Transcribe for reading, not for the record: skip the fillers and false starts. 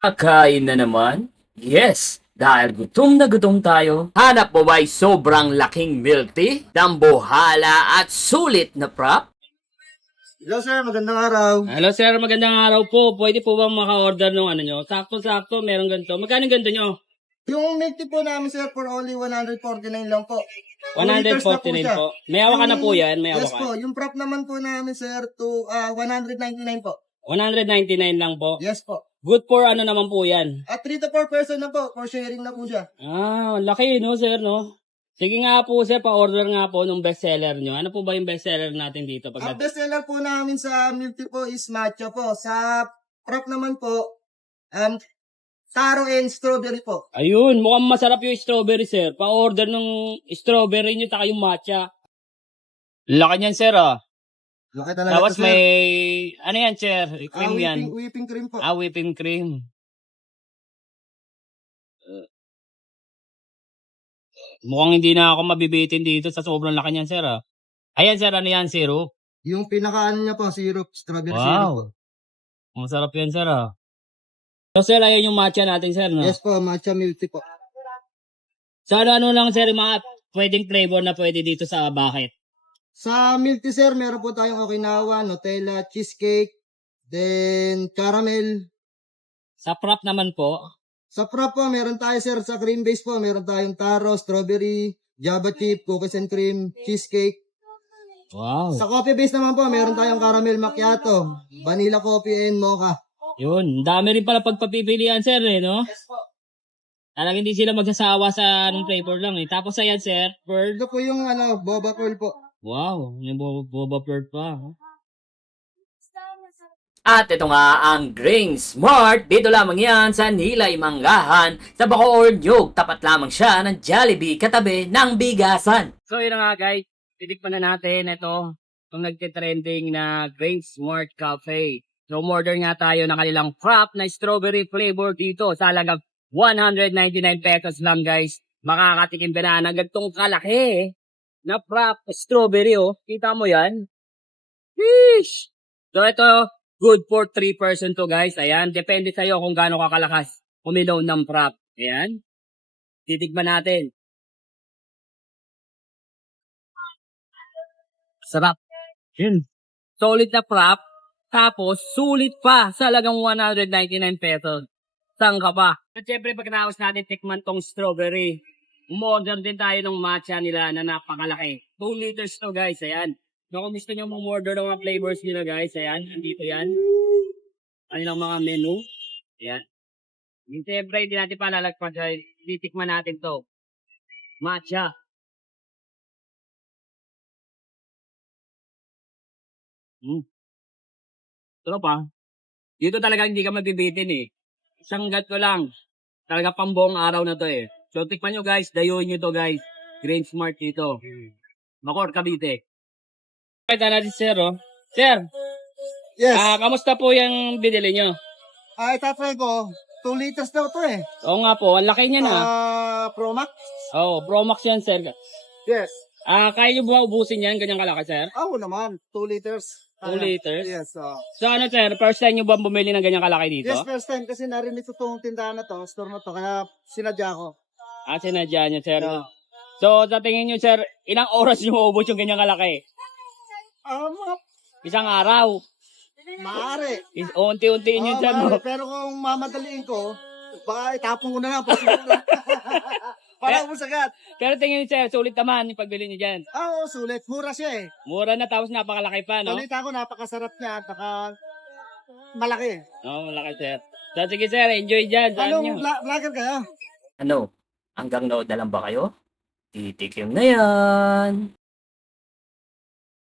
Kakain na naman? Yes! Dahil gutom na gutom tayo, hanap mo ba'y sobrang laking milk tea, dambuhala at sulit na prop? Hello sir, magandang araw. Hello sir, magandang araw po. Pwede po bang maka-order ng ano nyo? Sakto-sakto, meron ganito. Magkano ganito nyo? Yung milk tea po namin sir for only 149 lang po. 2 liters na 149 siya. po. May hawak ka na po yan, may Yes hawak po, ka. yung prop naman po namin sir to 199 po. 199 lang po. Yes po. Good for ano naman po yan? At 3 to 4 person na po, for sharing na po siya. Laki no sir no? Sige nga po sir, pa-order nga po ng bestseller nyo. Ano po ba yung bestseller natin dito? Ang best seller po namin sa milk tea po is matcha po. Sa prop naman po, taro and strawberry po. Ayun, mukhang masarap yung strawberry sir. Pa-order ng strawberry nyo taka yung matcha. Laki niyan sir ah. Laki talaga Tapos to, sir. may, ano yan sir? Cream yan. Whipping cream po. Whipping cream. Mukhang hindi na ako mabibitin dito sa sobrang laki niyan, sir. Ayan, sir. Ano yan, syrup? Yung pinakaano niya po, syrup, strawberry syrup po. Wow. Masarap yan, sir. So, sir, ayan yung matcha natin, sir, no? Yes po, matcha milk tea po. So, ano lang, sir, yung mga pwedeng flavor na pwede dito sa bucket? Sa milk tea sir, meron po tayong Okinawa, Nutella, cheesecake, then caramel. Sa prop naman po, Sa prop po, meron tayo sir sa cream base po, meron tayong taro, strawberry, java chip, cookies and cream, cheesecake. wow. Sa coffee base naman po, meron tayong caramel macchiato, vanilla coffee and mocha. Yun, dami rin pala pagpapipilian, sir, eh, no? Yes po. Talagang hindi sila magsasawa sa anong flavor lang, eh. Tapos, ayan, sir, pearl. Ito po yung boba pearl po. Wow, may boba pearl pa. At ito nga ang Grain Smart. Dito lamang yan sa Nilay Manggahan sa Bacoor, Nyug. Tapat lamang siya ng Jollibee katabi ng bigasan. So yun na nga guys, titikman na natin ito, yung nagtitrending na Grain Smart Cafe. So order nga tayo ng kanilang frap na strawberry flavor dito sa halagang 199 pesos lang guys. Makakatikim ka na ng ganitong kalaki na frap strawberry oh. Kita mo yan? Fish! So ito, good for 3 person to guys. Ayan, depende sa'yo kung gaano kakalakas umilaw ng frap. Ayan, titikman natin. Sarap. Yun. Solid na prop. Tapos, sulit pa sa halagang 199 pesos. Saan ka pa? At syempre, pagkatapos natin tikman tong strawberry, umorder din tayo ng matcha nila na napakalaki. 2 liters to guys, ayan. So, kung gusto nyo mag-order ng mga flavors nila guys, ayan, nandito yan. Ano lang mga menu. Ayan. Yung syempre, hindi natin palalagpas dahil titikman natin to. Matcha. Sarap ah. Dito talaga hindi ka mabibitin eh. Isang gat ko lang. Talaga pang buong araw na to eh. So tikman nyo guys, dayuin nyo to guys. Grain Smart dito. Bacoor, Cavite. Kita natin sir oh. Sir, Yes. kamusta po yung binili nyo? Itatry ko, 2 liters daw to eh. Oo nga po, ang laki niya na. Pro Max? Oo, Pro Max yan sir. Yes. Kaya nyo ba ubusin yan, ganyang kalaki sir? Oo naman, 2 liters. 2 liters? Yes. So ano sir, first time nyo ba bumili ng ganyang kalaki dito? Yes, first time kasi narinig ko itong tindahan na to, store na to, kaya sinadya ko. Sinadya nyo sir. Yeah. So sa tingin nyo sir, ilang oras nyo maubos yung ganyang kalaki? Mga Isang araw. maaari. Unti-untiin yun sir. Maaari, No? pero kung mamadaliin ko, baka itapon ko na lang. Para ubus agad. Pero tingin nyo sir, sulit naman yung pagbili nyo dyan. Oo, sulit. Mura siya eh. Mura na tapos napakalaki pa, no? Balita ko, napakasarap niya at malaki. Oo, malaki sir. So sige sir, enjoy dyan. Saan nyo? Anong vlogger kayo? Ano? Hanggang nood na lang ba kayo? Titikim na yan!